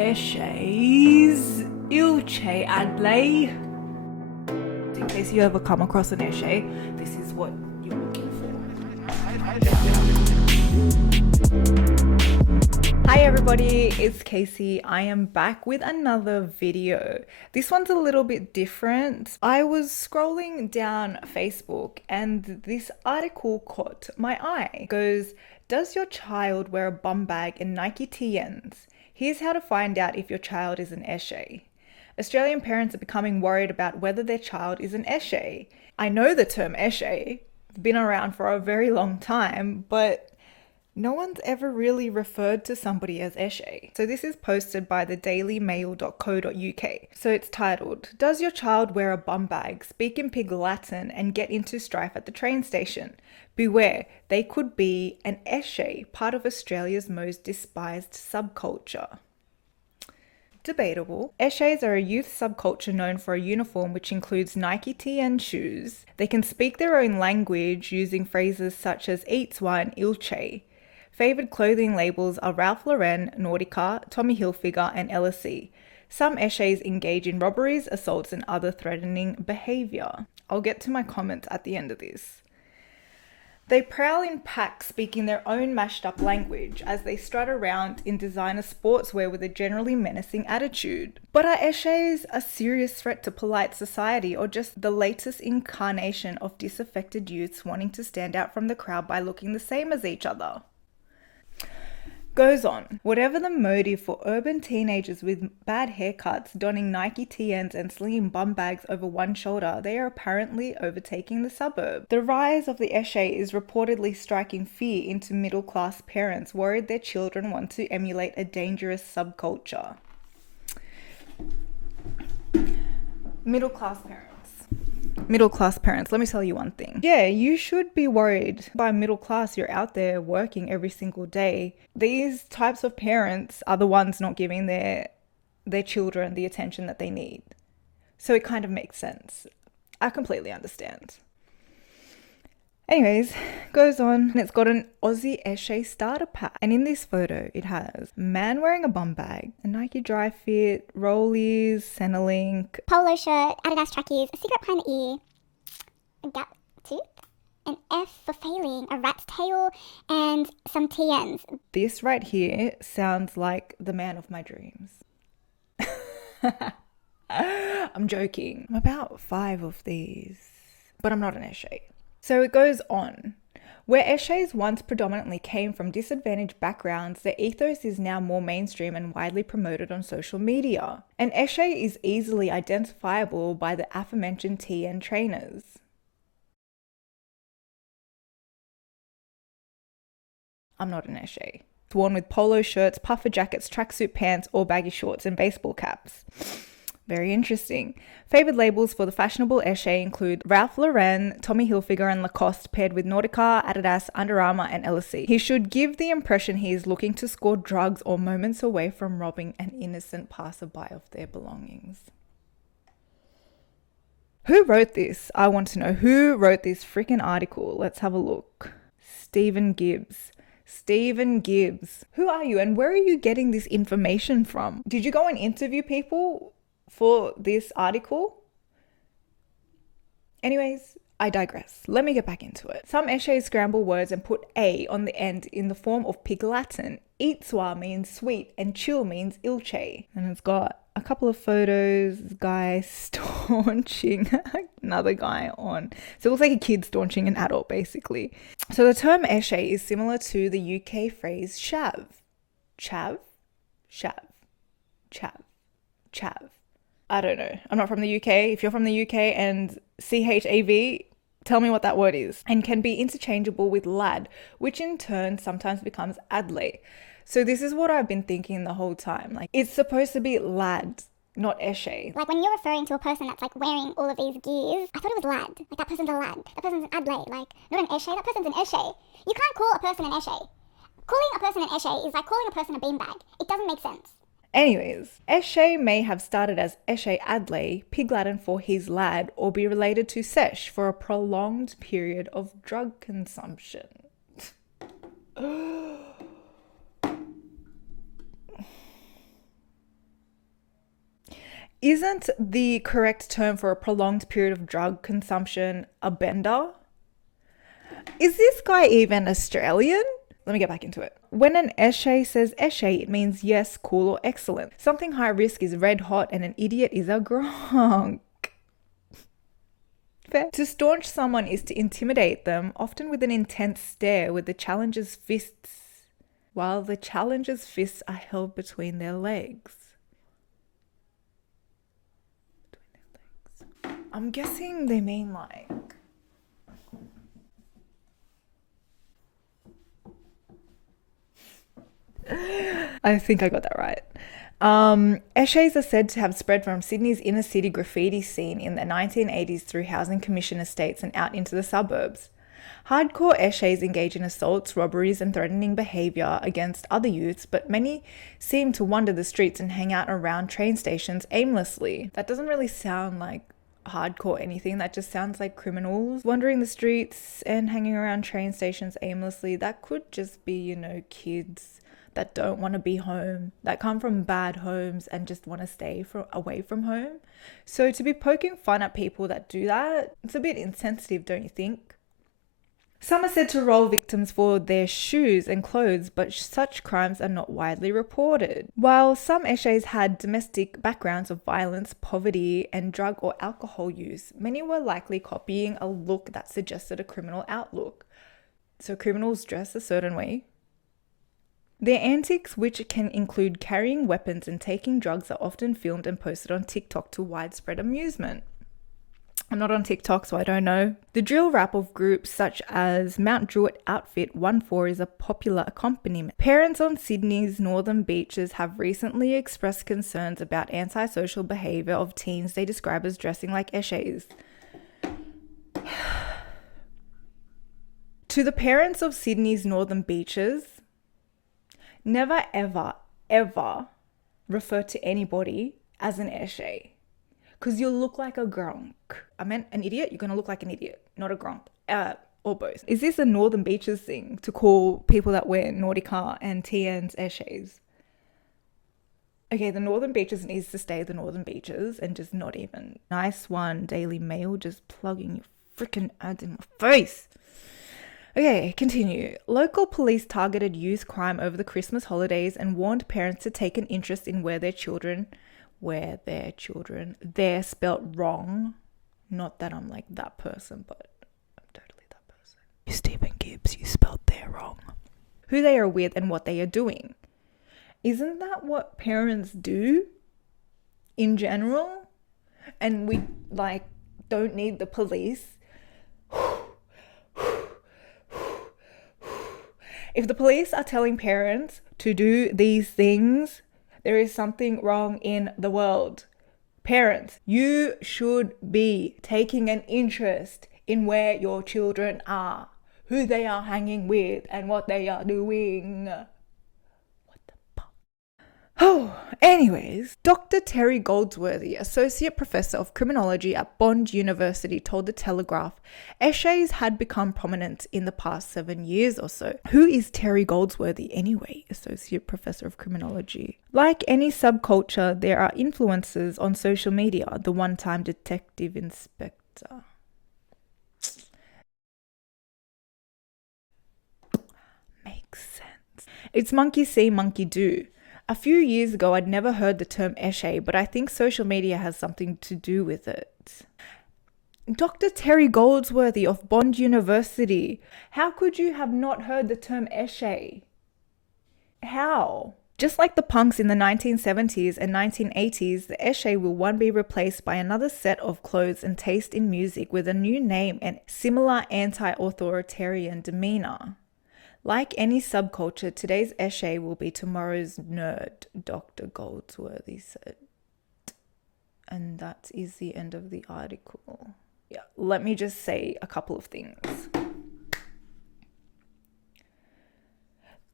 Eshays, Ilche Adley. In case you ever come across an Eshay, this is what you're looking for. Hi everybody, it's Casey. I am back with another video. This one's a little bit different. I was scrolling down Facebook and this article caught my eye. It goes, does your child wear a bum bag and Nike TNs? Here's how to find out if your child is an Eshay. Australian parents are becoming worried about whether their child is an Eshay. I know the term Eshay. It's been around for a very long time, but no one's ever really referred to somebody as Eshay. So this is posted by the dailymail.co.uk. So it's titled, does your child wear a bum bag, speak in pig Latin and get into strife at the train station? Beware, they could be an Eshay, part of Australia's most despised subculture. Debatable. Eshays are a youth subculture known for a uniform which includes Nike TN shoes. They can speak their own language using phrases such as eats one, ilche. Favoured clothing labels are Ralph Lauren, Nautica, Tommy Hilfiger and LSE. Some Eshays engage in robberies, assaults and other threatening behaviour. I'll get to my comments at the end of this. They prowl in packs speaking their own mashed up language as they strut around in designer sportswear with a generally menacing attitude. But are Eshays a serious threat to polite society or just the latest incarnation of disaffected youths wanting to stand out from the crowd by looking the same as each other? Goes on, whatever the motive for urban teenagers with bad haircuts donning Nike TNs and slinging bum bags over one shoulder, they are apparently overtaking the suburb. The rise of the Eshay is reportedly striking fear into middle-class parents worried their children want to emulate a dangerous subculture. Middle-class parents, let me tell you one thing. Yeah, you should be worried. By middle class, you're out there working every single day. These types of parents are the ones not giving their children the attention that they need. So it kind of makes sense. I completely understand. Anyways, goes on, and it's got an Aussie Eshay starter pack. And in this photo, it has a man wearing a bum bag, a Nike Dry Fit, Rollies, Centrelink, polo shirt, Adidas trackies, a cigarette behind the ear, a gap tooth, an F for failing, a rat's tail, and some TNs. This right here sounds like the man of my dreams. I'm joking. I'm about 5 of these, but I'm not an Eshay. So it goes on. Where Eshays once predominantly came from disadvantaged backgrounds, their ethos is now more mainstream and widely promoted on social media. An Eshay is easily identifiable by the aforementioned TN trainers. I'm not an Eshay. It's worn with polo shirts, puffer jackets, tracksuit pants, or baggy shorts and baseball caps. Very interesting. Favoured labels for the fashionable Eshay include Ralph Lauren, Tommy Hilfiger and Lacoste paired with Nautica, Adidas, Under Armour and LSE. He should give the impression he is looking to score drugs or moments away from robbing an innocent passerby of their belongings. Who wrote this? I want to know who wrote this freaking article. Let's have a look. Stephen Gibbs. Who are you and where are you getting this information from? Did you go and interview people for this article? Anyways, I digress. Let me get back into it. Some Eshays scramble words and put A on the end in the form of pig Latin. Eatswa means sweet and chill means ilche. And it's got a couple of photos, this guy staunching another guy on. So it looks like a kid staunching an adult basically. So the term Eshay is similar to the UK phrase chav. Chav? Chav. Chav. Chav. I don't know. I'm not from the UK. If you're from the UK and CHAV, tell me what that word is. And can be interchangeable with lad, which in turn sometimes becomes adley. So this is what I've been thinking the whole time. Like, it's supposed to be lad, not Eshay. Like when you're referring to a person that's like wearing all of these gears, I thought it was lad. Like that person's a lad. That person's an adley. Like not an Eshay. That person's an Eshay. You can't call a person an Eshay. Calling a person an Eshay is like calling a person a beanbag. It doesn't make sense. Anyways, Eshay may have started as Eshay Adley, pig Latin for his lad, or be related to sesh for a prolonged period of drug consumption. Isn't the correct term for a prolonged period of drug consumption a bender? Is this guy even Australian? Let me get back into it. When an esche says esche, it means yes, cool, or excellent. Something high risk is red hot and an idiot is a gronk. Fair. To staunch someone is to intimidate them, often with an intense stare with the challenger's fists, while the challenger's fists are held between their legs. I'm guessing they mean like... I think I got that right. Esches are said to have spread from Sydney's inner city graffiti scene in the 1980s through housing commission estates and out into the suburbs. Hardcore esches engage in assaults, robberies, and threatening behaviour against other youths, but many seem to wander the streets and hang out around train stations aimlessly. That doesn't really sound like hardcore anything. That just sounds like criminals wandering the streets and hanging around train stations aimlessly. That could just be, kids that don't want to be home, that come from bad homes and just want to stay away from home. So to be poking fun at people that do that, it's a bit insensitive, don't you think? Some are said to roll victims for their shoes and clothes, but such crimes are not widely reported. While some esches had domestic backgrounds of violence, poverty, and drug or alcohol use, many were likely copying a look that suggested a criminal outlook. So criminals dress a certain way. Their antics, which can include carrying weapons and taking drugs, are often filmed and posted on TikTok to widespread amusement. I'm not on TikTok, so I don't know. The drill rap of groups such as Mount Druitt Outfit 1-4 is a popular accompaniment. Parents on Sydney's northern beaches have recently expressed concerns about antisocial behaviour of teens they describe as dressing like esches. To the parents of Sydney's northern beaches, never ever, ever refer to anybody as an esche. Because you'll look like a gronk. I meant an idiot, you're going to look like an idiot, not a gronk. Or both. Is this a Northern Beaches thing to call people that wear Nautica and TNs esches? Okay, the Northern Beaches needs to stay the Northern Beaches and just not even. Nice one, Daily Mail, just plugging your freaking ads in my face. Okay, continue. Local police targeted youth crime over the Christmas holidays and warned parents to take an interest in where their children, they're spelt wrong. Not that I'm like that person, but I'm totally that person. You Stephen Gibbs, you spelled there wrong. Who they are with and what they are doing. Isn't that what parents do in general? And we don't need the police. If the police are telling parents to do these things, there is something wrong in the world. Parents, you should be taking an interest in where your children are, who they are hanging with, and what they are doing. What the fuck? Oh, anyways, Dr. Terry Goldsworthy, Associate Professor of Criminology at Bond University, told The Telegraph esches had become prominent in the past 7 years or so. Who is Terry Goldsworthy anyway, Associate Professor of Criminology? Like any subculture, there are influences on social media. The one-time detective inspector. Makes sense. It's monkey see, monkey do. A few years ago, I'd never heard the term esche, but I think social media has something to do with it. Dr. Terry Goldsworthy of Bond University. How could you have not heard the term esche? How? Just like the punks in the 1970s and 1980s, the esche will one be replaced by another set of clothes and taste in music with a new name and similar anti-authoritarian demeanor. Like any subculture, today's esche will be tomorrow's nerd, Dr. Goldsworthy said. And that is the end of the article. Yeah, let me just say a couple of things.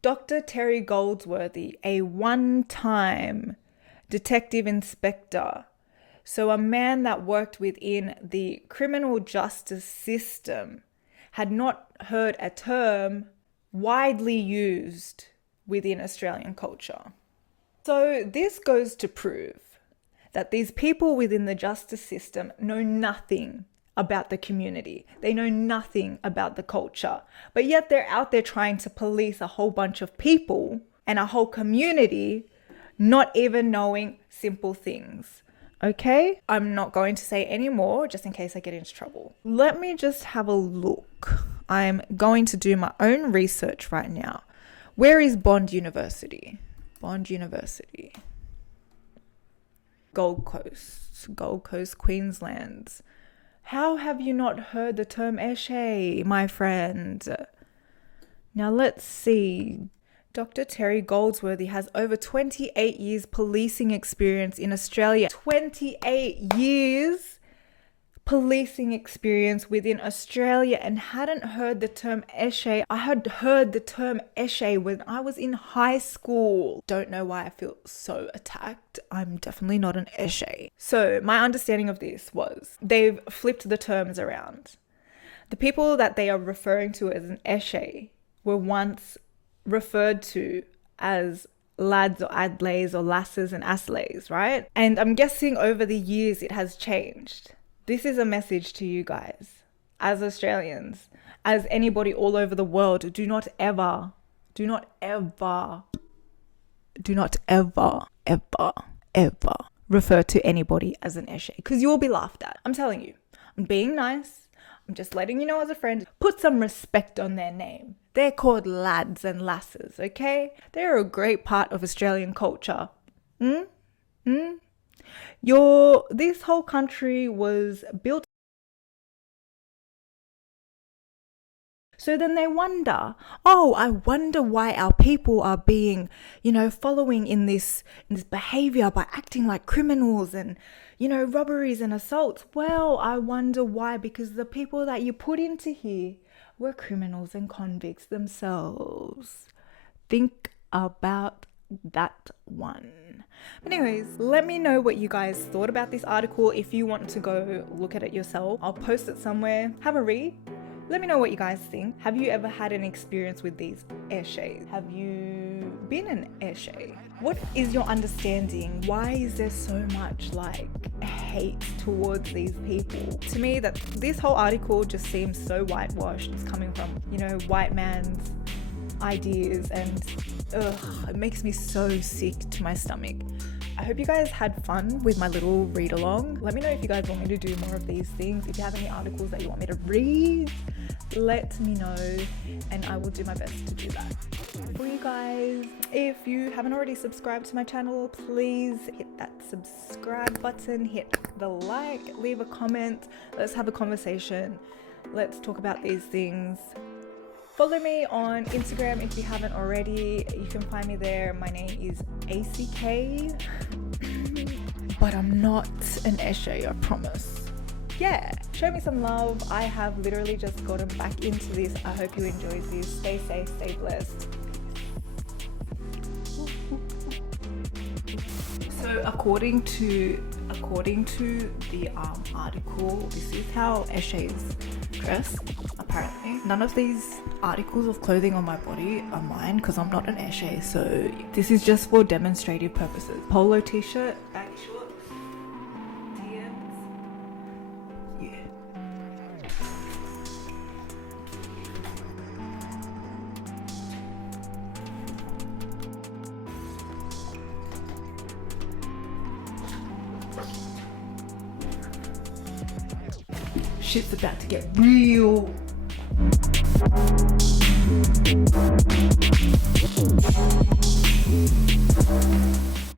Dr. Terry Goldsworthy, a one-time detective inspector, so a man that worked within the criminal justice system, had not heard a term widely used within Australian culture. So this goes to prove that these people within the justice system know nothing about the community. They know nothing about the culture, but yet they're out there trying to police a whole bunch of people and a whole community, not even knowing simple things. Okay, I'm not going to say any more just in case I get into trouble. Let me just have a look. I'm going to do my own research right now. Where is Bond University? Bond University. Gold Coast, Queensland. How have you not heard the term Eshe, my friend? Now let's see. Dr. Terry Goldsworthy has over 28 years policing experience in Australia. 28 years policing experience within Australia, and hadn't heard the term Eshe. I had heard the term Eshe when I was in high school. Don't know why I feel so attacked. I'm definitely not an Eshe. So my understanding of this was they've flipped the terms around. The people that they are referring to as an Eshe were once referred to as lads or adlays or lasses and aslays, right? And I'm guessing over the years it has changed. This is a message to you guys as Australians, as anybody all over the world. Do not ever refer to anybody as an Eshe, because you will be laughed at. I'm telling you, I'm being nice. I'm just letting you know as a friend, put some respect on their name. They're called lads and lasses, okay? They're a great part of Australian culture. This whole country was built. So then they wonder, I wonder why our people are being, following in this behavior by acting like criminals and, robberies and assaults. Well, I wonder why, because the people that you put into here were criminals and convicts themselves. Think about that one. But anyways, let me know what you guys thought about this article. If you want to go look at it yourself, I'll post it somewhere. Have a read. Let me know what you guys think. Have you ever had an experience with these Eshes? Have you been an Eshe? What is your understanding? Why is there so much hate towards these people? To me, that this whole article just seems so whitewashed. It's coming from, white man's ideas, and it makes me so sick to my stomach. I hope you guys had fun with my little read along. Let me know if you guys want me to do more of these things. If you have any articles that you want me to read, let me know and I will do my best to do that for you guys. If you haven't already subscribed to my channel, please hit that subscribe button, hit the like, leave a comment. Let's have a conversation. Let's talk about these things. Follow me on Instagram if you haven't already. You can find me there. My name is ACK. But I'm not an Eshe, I promise. Yeah, show me some love. I have literally just gotten back into this. I hope you enjoy this. Stay safe, stay blessed. So according to the article, this is how Eshes dress. Apparently, none of these articles of clothing on my body are mine because I'm not an Eshe. So this is just for demonstrative purposes. Polo t-shirt, baggy shorts, DMs. Yeah. Shit's about to get real.